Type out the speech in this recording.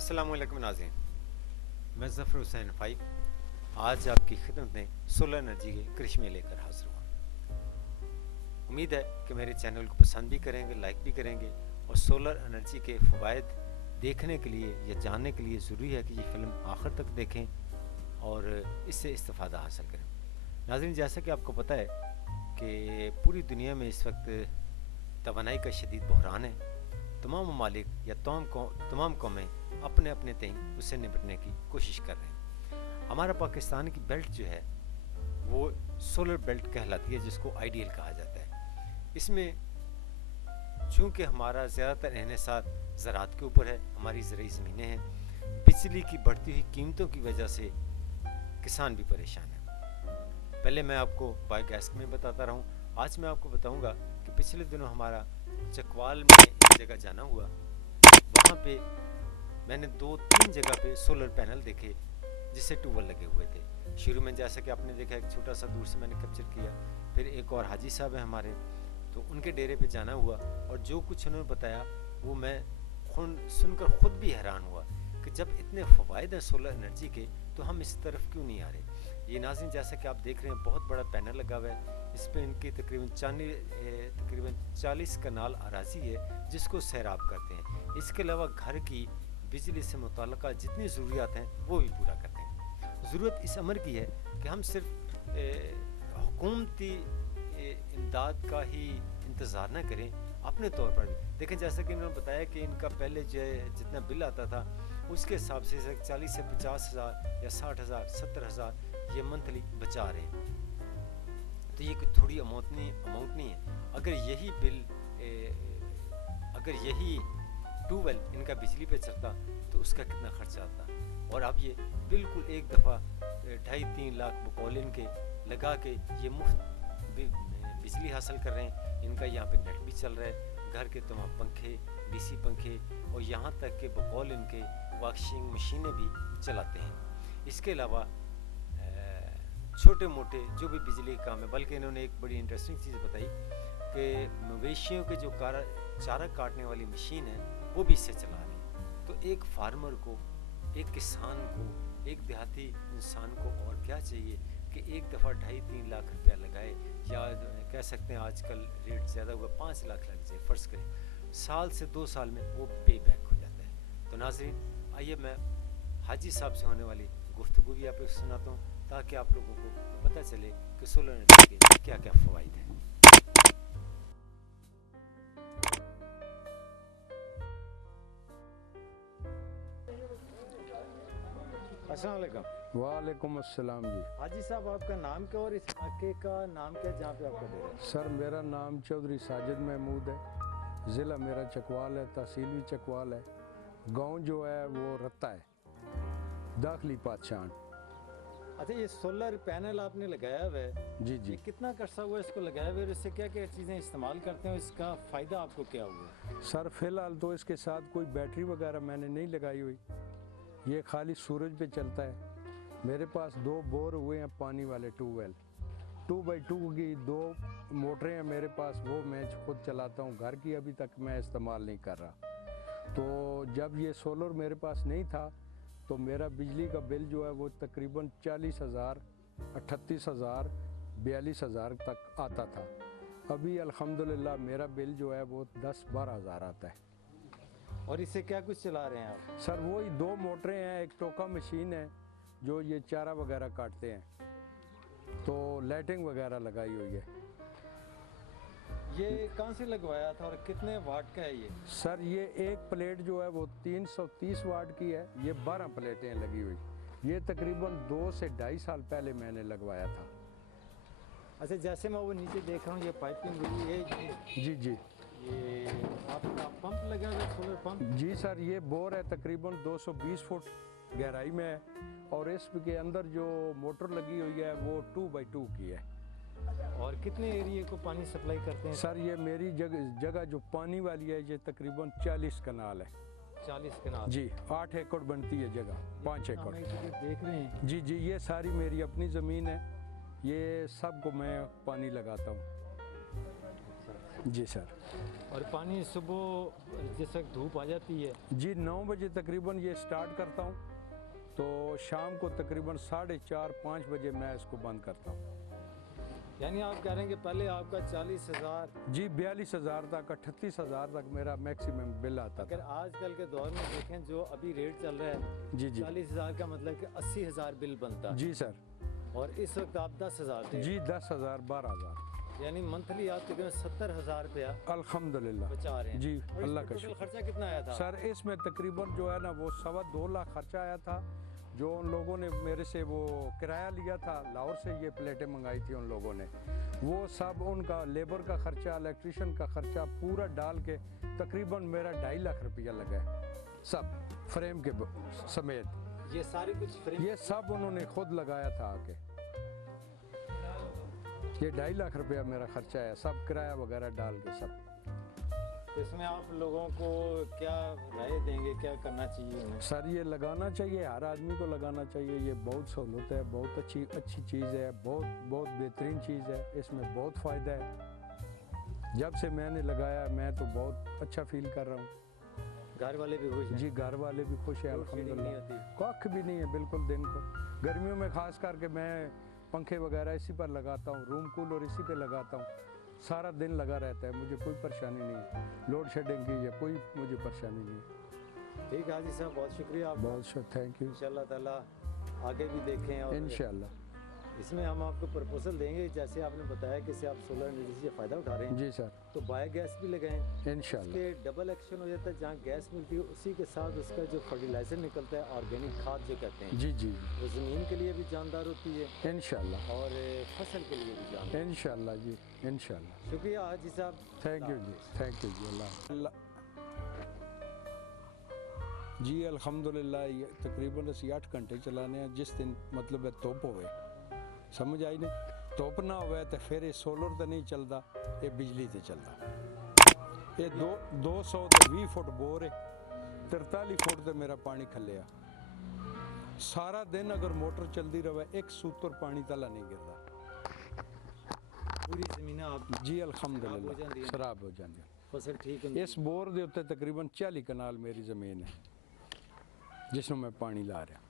अस्सलामुअलैकुम नाज़रीन, मैं ज़फ़र हुसैन फ़ाइव आज आपकी खिदमत में सोलर एनर्जी के करिश्मे लेकर हाज़िर हुआ। उम्मीद है कि मेरे चैनल को पसंद भी करेंगे, लाइक भी करेंगे और सोलर एनर्जी के फ़वाइद देखने के लिए या जानने के लिए ज़रूरी है कि ये फ़िल्म आखिर तक देखें और इससे इस्तिफ़ादा हासिल करें। नाज़रीन, जैसा कि आपको पता है कि पूरी दुनिया में इस वक्त तवानाई का शदीद बहरान है। तमाम ममालिक या तमाम कौमें अपने अपने तय उससे निपटने की कोशिश कर रहे हैं। हमारा पाकिस्तान की बेल्ट जो है वो सोलर बेल्ट कहलाती है, जिसको आइडियल कहा जाता है। इसमें चूँकि हमारा ज़्यादातर इन्हिसार ज़राअत के ऊपर है, हमारी ज़रूरी ज़मीनें हैं, बिजली की बढ़ती हुई कीमतों की वजह से किसान भी परेशान है। पहले मैं आपको बायोगैस में बताता रहा हूँ। आज मैं आपको बताऊँगा कि पिछले दिनों हमारा चकवाल में एक जगह जाना हुआ, वहाँ पे मैंने 2-3 जगह पे सोलर पैनल देखे जिससे ट्यूबवेल लगे हुए थे। शुरू में जैसा कि आपने देखा एक छोटा सा दूर से मैंने कैप्चर किया। फिर एक और हाजी साहब हैं हमारे, तो उनके डेरे पे जाना हुआ और जो कुछ उन्होंने बताया वो मैं सुनकर ख़ुद भी हैरान हुआ कि जब इतने फ़वाइद हैं सोलर एनर्जी के तो हम इस तरफ क्यों नहीं आ रहे। ये नाज़रीन, जैसा कि आप देख रहे हैं बहुत बड़ा पैनल लगा हुआ है। इस पर इनकी तकरीबन 40 कनाल अराजी है जिसको सैराब करते हैं। इसके अलावा घर की बिजली से मुताल्लिक़ जितनी ज़रूरियात हैं वो भी पूरा करते हैं। ज़रूरत इस अमर की है कि हम सिर्फ हुकूमती इमदाद का ही इंतज़ार न करें, अपने तौर पर भी देखें। जैसा कि इन्होंने बताया कि इनका पहले जो है जितना बिल आता था उसके हिसाब से 40 से 50 हज़ार या 60 हज़ार 70 हज़ार ये मंथली बचा रहे हैं। तो ये कोई थोड़ी अमाउंट नहीं है। अगर यही ट्यूबवेल इनका बिजली पे चलता तो उसका कितना खर्चा आता। और अब ये बिल्कुल एक दफ़ा 2.5-3 लाख बकौल इनके लगा के ये मुफ्त बिजली हासिल कर रहे हैं। इनका यहाँ पे नेट भी चल रहा है, घर के तमाम पंखे, डीसी पंखे और यहाँ तक के बकौल इनके वॉशिंग मशीनें भी चलाते हैं। इसके अलावा छोटे मोटे जो भी बिजली के काम है, बल्कि इन्होंने एक बड़ी इंटरेस्टिंग चीज़ बताई कि मवेशियों के जो चारा काटने वाली मशीन है वो भी इससे चला रहे हैं। तो एक फार्मर को, एक किसान को, एक देहाती इंसान को और क्या चाहिए कि एक दफ़ा 2.5-3 लाख रुपया लगाए, या कह सकते हैं आजकल रेट ज़्यादा हुआ 5 लाख लग जाए फ़र्ज़ करें, साल से 2 साल में वो पे बैक हो जाता है। तो नाज़रीन, आइए मैं हाजी साहब से होने वाली गुफ्तगू भी आपको सुनाता हूँ ताकि आप लोगों को पता चले कि सोलर एनर्जी के क्या क्या फ़वाइद हैं। अस्सलाम वालेकुम। वालेकुम अस्सलाम जी। हाजी साहब, आपका नाम क्या और इस इलाके का नाम क्या जहाँ पे आपका डेरा है? सर, मेरा नाम चौधरी साजिद महमूद है। ज़िला मेरा चकवाल है, तहसील भी चकवाल है। गांव जो है वो रत्ता है, दाखली पातशान। अच्छा, ये सोलर पैनल आपने लगाया हुआ है, जी जी। ये कितना अर्सा हुआ इसको लगाया हुआ है? इससे क्या क्या चीज़ें इस्तेमाल करते हैं, इसका फ़ायदा आपको क्या हुआ? सर, फ़िलहाल तो इसके साथ कोई बैटरी वगैरह मैंने नहीं लगाई हुई, ये खाली सूरज पे चलता है। मेरे पास 2 बोर हुए हैं पानी वाले ट्यूबवेल, 2x2 की 2 मोटरें हैं मेरे पास, वो मैं खुद चलाता हूँ। घर की अभी तक मैं इस्तेमाल नहीं कर रहा। तो जब ये सोलर मेरे पास नहीं था तो मेरा बिजली का बिल जो है वो तकरीबन 40 हज़ार, 38 हज़ार, 42 हज़ार तक आता था। अभी अल्हम्दुलिल्लाह मेरा बिल जो है वो 10-12 हज़ार आता है। और इससे क्या कुछ चला रहे हैं आप? सर, वही 2 मोटरें हैं, एक टोका मशीन है जो ये चारा वगैरह काटते हैं, तो लाइटिंग वगैरह लगाई हुई है। ये कहाँ से लगवाया था और कितने वाट का है ये? सर, ये एक प्लेट जो है वो 330 वाट की है, ये 12 प्लेटें लगी हुई। ये तकरीबन 2 से 2.5 साल पहले मैंने लगवाया था। अच्छा, जैसे मैं वो नीचे देख रहा हूँ ये पाइपिंग हुई है, जी जी। ये आपका पंप लगा हुआ है, सोलर पंप? जी सर, ये बोर है तकरीबन 220 फुट गहराई में है और इसके अंदर जो मोटर लगी हुई है वो 2x2 की है। और कितने एरिया को पानी सप्लाई करते हैं? सर, ये मेरी जगह जो पानी वाली है ये तकरीबन 40 कनाल है। 40 कनाल? जी, 8 एकड़ बनती है जगह, 5 एकड़। देख रहे हैं? जी जी, ये सारी मेरी अपनी ज़मीन है, ये सब को मैं पानी लगाता हूँ। जी सर। और पानी सुबह जिस वक्त धूप आ जाती है जी 9 बजे तकरीबन ये स्टार्ट करता हूँ, तो शाम को तकरीबन 4:30-5 बजे मैं इसको बंद करता हूँ। यानी आप कह रहे हैं कि पहले आपका 40,000, जी 42,000 तक 38,000 तक मेरा मैक्सिमम बिल आता अगर था। आजकल के दौर में देखें जो अभी रेट चल रहा है जी जी 40,000 का मतलब कि 80,000 बिल बनता है जी सर। और इस वक्त आप 10,000 दे जी 10,000 12,000 यानी मंथली आप तकरीबन 70,000 रुपया अल्हम्दुलिल्लाह बचा रहे हैं। जी, और अल्लाह का टोटल शुक्र। खर्चा कितना आया था? सर इसमें तकरीबन जो है ना वो 2.25 लाख खर्चा आया था। जो उन लोगों ने मेरे से वो किराया लिया था, लाहौर से ये प्लेटें मंगाई थी उन लोगों ने, वो सब उनका लेबर का खर्चा, इलेक्ट्रिशियन का खर्चा पूरा डाल के तकरीबन मेरा 2.5 लाख रुपया लगा है, सब फ्रेम के समेत। ये सारी कुछ फ्रेम ये सब उन्होंने खुद लगाया था आके। ये 2.5 लाख रुपया मेरा खर्चा है, सब किराया वगैरह डाल के सब। इसमें आप लोगों को क्या राय देंगे, क्या करना चाहिए उन्हें? सर ये लगाना चाहिए, हर आदमी को लगाना चाहिए। ये बहुत सहूलत है, बहुत अच्छी चीज़ है, बहुत बेहतरीन चीज़ है, इसमें बहुत फ़ायदा है। जब से मैंने लगाया मैं तो बहुत अच्छा फील कर रहा हूँ। घर वाले भी खुश हैं? जी घर वाले भी खुश हैं लोड शेडिंग नहीं होती? अल्हम्दुलिल्लाह। कख भी नहीं है बिल्कुल। दिन को गर्मियों में ख़ास करके मैं पंखे वगैरह इसी पर लगाता हूँ, रूम कूलर इसी पे लगाता हूँ, सारा दिन लगा रहता है, मुझे कोई परेशानी नहीं है लोड शेडिंग की या कोई मुझे परेशानी नहीं है। ठीक है हाजी साहब, बहुत शुक्रिया आपका। बहुत थैंक यू। इंशाल्लाह ताला आगे भी देखें और इंशाल्लाह। इसमें हम आपको प्रपोजल देंगे, जैसे आपने बताया कि इससे आप सोलर एनर्जी से फ़ायदा उठा रहे हैं जी सर तो बायोगैस भी लगाएं। इंशाल्लाह। इसके डबल एक्शन हो जाता है, जहाँ गैस मिलती है उसी के साथ उसका जो फर्टिलाइज़र निकलता है, ऑर्गेनिक खाद जो कहते हैं, जी जी वो ज़मीन के लिए भी जानदार होती है इंशाल्लाह और फसल के लिए भी जानदार। इंशाल्लाह जी इंशाल्लाह। शुक्रिया हाजी साहब, thank you ji, thank you ji. Allah ji अल्हम्दुलिल्लाह। ये तकरीबन ਅਸੀਂ 8 घंटे चलाने हैं जिस दिन मतलब है धुप होवे, समझ आई नहीं, धुप ना होवे तो फिर ये सोलर तो नहीं चलता, ये बिजली से चलता। ये 220 फुट बोर है, 43 फुट तो मेरा पानी खलिया। सारा दिन अगर मोटर चलती रहे एक सूतर पानी तला नहीं गिरता। पूरी ज़मीन आप जी खराब हो अल्हम्दुलिल्लाह जाती है। खराब हो जाती है। फसल ठीक है? इस बोर के उत्ते तकरीबन 40 कनाल मेरी ज़मीन है जिसमें मैं पानी ला रहा।